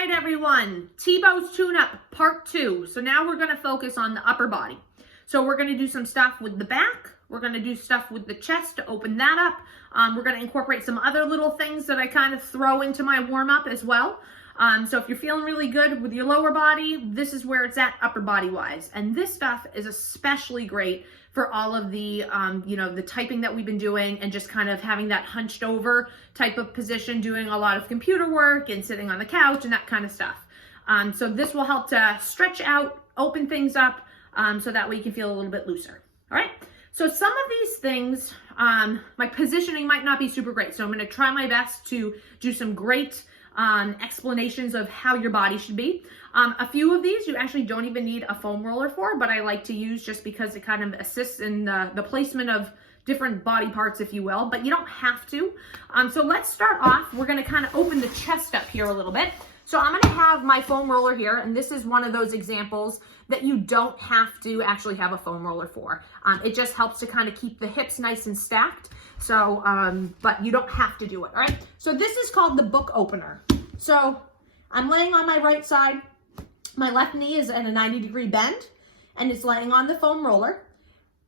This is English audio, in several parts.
right, everyone, Thibeault's tune-up part 2. So now we're going to focus on the upper body. So we're going to do some stuff with the back. We're going to do stuff with the chest to open that up. We're going to incorporate some other little things that I kind of throw into my warm-up as well. So if you're feeling really good with your lower body, this is where it's at upper body-wise. And this stuff is especially great for all of the, the typing that we've been doing and just kind of having that hunched over type of position, doing a lot of computer work and sitting on the couch and that kind of stuff. So this will help to stretch out, open things up so that way you can feel a little bit looser. All right. So some of these things, my positioning might not be super great. So I'm going to try my best to do some great explanations of how your body should be. A few of these you actually don't even need a foam roller for, but I like to use just because it kind of assists in the placement of different body parts, if you will, but you don't have to. So let's start off. We're going to kind of open the chest up here a little bit. So I'm going to have my foam roller here, and this is one of those examples that you don't have to actually have a foam roller for. It just helps to kind of keep the hips nice and stacked. So, but you don't have to do it, all right? So this is called the book opener. So I'm laying on my right side. My left knee is at a 90-degree bend, and it's laying on the foam roller.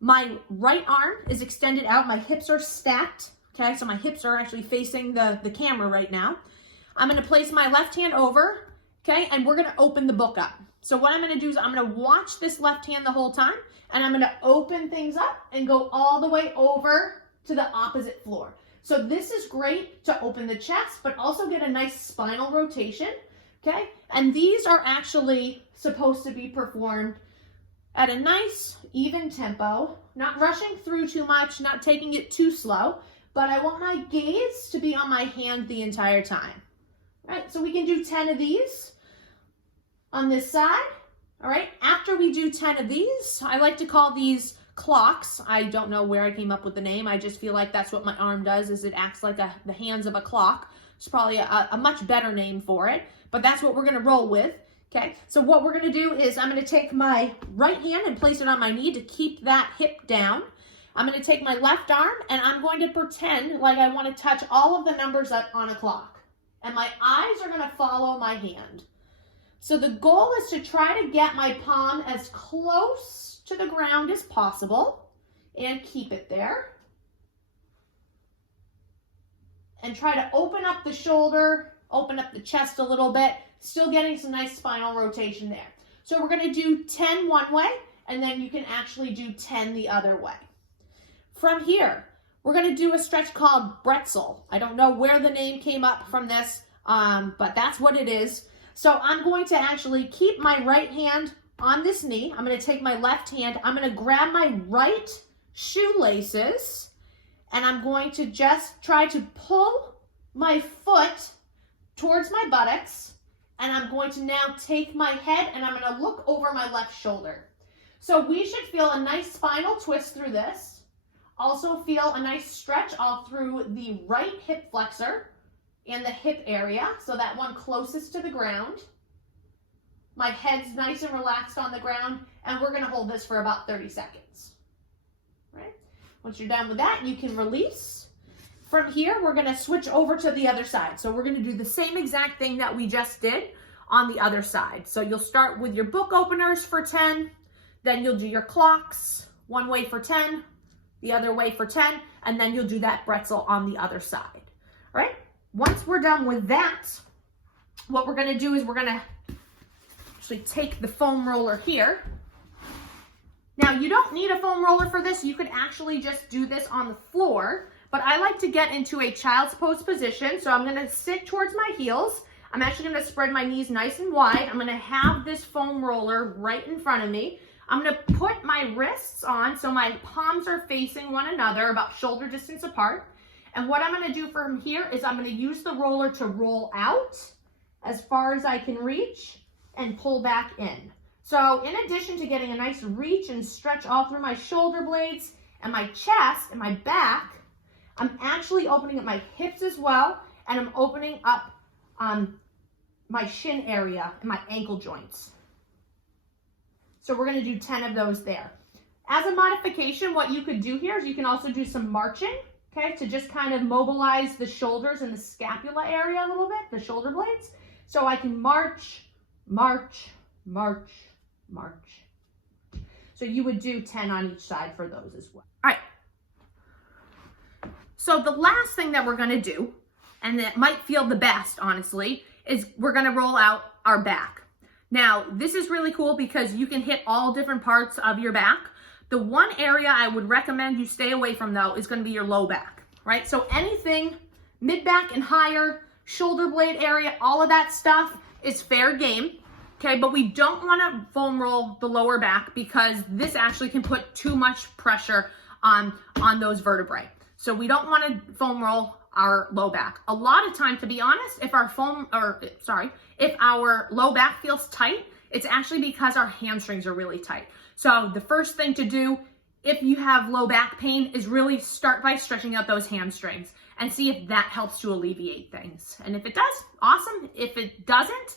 My right arm is extended out. My hips are stacked, okay? So my hips are actually facing the camera right now. I'm going to place my left hand over, okay? And we're going to open the book up. So what I'm going to do is I'm going to watch this left hand the whole time, and I'm going to open things up and go all the way over to the opposite floor. So this is great to open the chest, but also get a nice spinal rotation, okay? And these are actually supposed to be performed at a nice, even tempo, not rushing through too much, not taking it too slow, but I want my gaze to be on my hand the entire time. All right, so we can do 10 of these on this side. All right, after we do 10 of these, I like to call these clocks. I don't know where I came up with the name. I just feel like that's what my arm does, is it acts like the hands of a clock. It's probably a much better name for it, but that's what we're going to roll with. Okay, so what we're going to do is I'm going to take my right hand and place it on my knee to keep that hip down. I'm going to take my left arm and I'm going to pretend like I want to touch all of the numbers up on a clock. And my eyes are going to follow my hand. So the goal is to try to get my palm as close to the ground as possible and keep it there. And try to open up the shoulder, open up the chest a little bit, still getting some nice spinal rotation there. So we're going to do 10 one way, and then you can actually do 10 the other way. From here, we're going to do a stretch called bretzel. I don't know where the name came up from this, but that's what it is. So I'm going to actually keep my right hand on this knee. I'm going to take my left hand. I'm going to grab my right shoelaces, and I'm going to just try to pull my foot towards my buttocks, and I'm going to now take my head, and I'm going to look over my left shoulder. So we should feel a nice spinal twist through this. Also feel a nice stretch all through the right hip flexor and the hip area, so that one closest to the ground. My head's nice and relaxed on the ground, and we're going to hold this for about 30 seconds. Right? Once you're done with that, you can release. From here, we're going to switch over to the other side. So we're going to do the same exact thing that we just did on the other side. So you'll start with your book openers for 10, then you'll do your clocks, one way for 10, the other way for 10, and then you'll do that bretzel on the other side. All right? Once we're done with that, what we're going to do is we're going to actually take the foam roller here. Now, you don't need a foam roller for this. You could actually just do this on the floor, but I like to get into a child's pose position. So I'm going to sit towards my heels. I'm actually going to spread my knees nice and wide. I'm going to have this foam roller right in front of me. I'm going to put my wrists on so my palms are facing one another, about shoulder distance apart. And what I'm going to do from here is I'm going to use the roller to roll out as far as I can reach and pull back in. So in addition to getting a nice reach and stretch all through my shoulder blades and my chest and my back, I'm actually opening up my hips as well, and I'm opening up my shin area and my ankle joints. So we're going to do 10 of those there. As a modification, what you could do here is you can also do some marching, okay, to just kind of mobilize the shoulders and the scapula area a little bit, the shoulder blades. So I can march, march, march, march. So you would do 10 on each side for those as well. All right. So the last thing that we're gonna do, and that might feel the best, honestly, is we're gonna roll out our back. Now, this is really cool because you can hit all different parts of your back. The one area I would recommend you stay away from, though, is gonna be your low back, right? So anything mid-back and higher, shoulder blade area, all of that stuff is fair game, okay? But we don't wanna foam roll the lower back because this actually can put too much pressure on those vertebrae. So we don't wanna foam roll our low back. A lot of time, to be honest, if our low back feels tight, it's actually because our hamstrings are really tight. So the first thing to do if you have low back pain is really start by stretching out those hamstrings and see if that helps to alleviate things. And if it does, awesome. If it doesn't,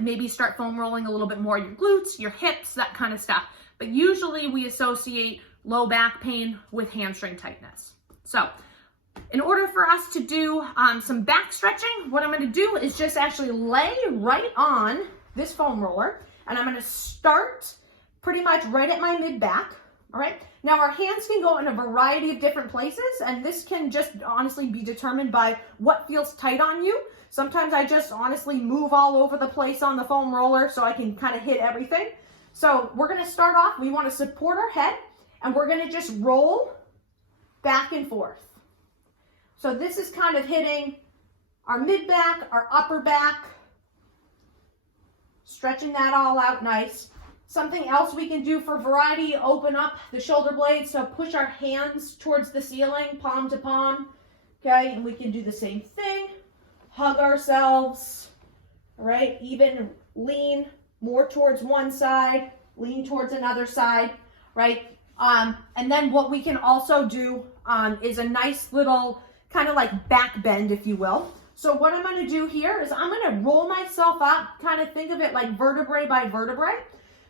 maybe start foam rolling a little bit more your glutes, your hips, that kind of stuff. But usually we associate low back pain with hamstring tightness. So in order for us to do some back stretching, what I'm gonna do is just actually lay right on this foam roller, and I'm gonna start pretty much right at my mid-back, all right? Now our hands can go in a variety of different places, and this can just honestly be determined by what feels tight on you. Sometimes I just honestly move all over the place on the foam roller so I can kind of hit everything. So we're gonna start off, we wanna support our head, and we're gonna just roll back and forth. So this is kind of hitting our mid-back, our upper back, stretching that all out nice. Something else we can do for variety, open up the shoulder blades. So push our hands towards the ceiling, palm to palm, okay? And we can do the same thing. Hug ourselves, all right? Even lean more towards one side, lean towards another side, right? And then what we can also do is a nice little kind of like back bend, if you will. So what I'm gonna do here is I'm gonna roll myself up, kind of think of it like vertebrae by vertebrae.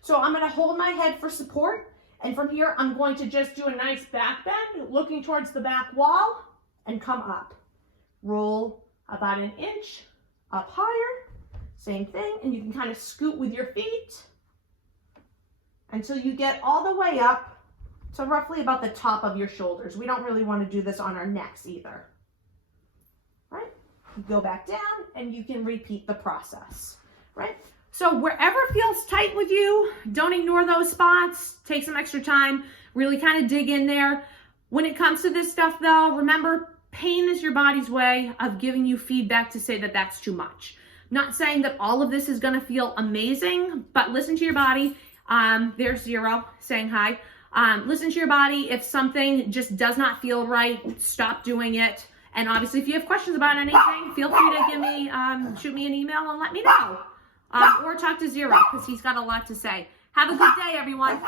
So I'm gonna hold my head for support, and from here I'm going to just do a nice back bend, looking towards the back wall, and come up. Roll about an inch up higher, same thing, and you can kind of scoot with your feet until you get all the way up to roughly about the top of your shoulders. We don't really want to do this on our necks either. Right? You go back down and you can repeat the process, right? So wherever feels tight with you, don't ignore those spots. Take some extra time, really kind of dig in there. When it comes to this stuff though, remember, pain is your body's way of giving you feedback to say that that's too much. Not saying that all of this is gonna feel amazing, but listen to your body. There's Zero saying hi. Listen to your body. If something just does not feel right, stop doing it. And obviously, if you have questions about anything, feel free to give me, shoot me an email and let me know. Or talk to Zero, because he's got a lot to say. Have a good day, everyone.